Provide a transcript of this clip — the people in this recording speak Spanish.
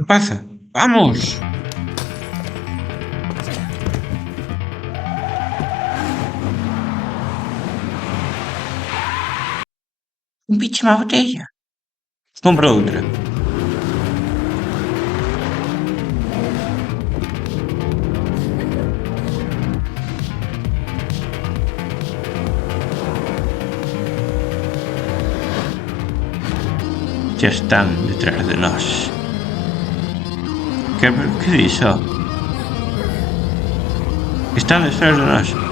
¿Qué pasa? ¡Vamos! Un pinche má botella. Compra outra. Ya están detrás de nós. Que dis, ó? Están detrás de nós.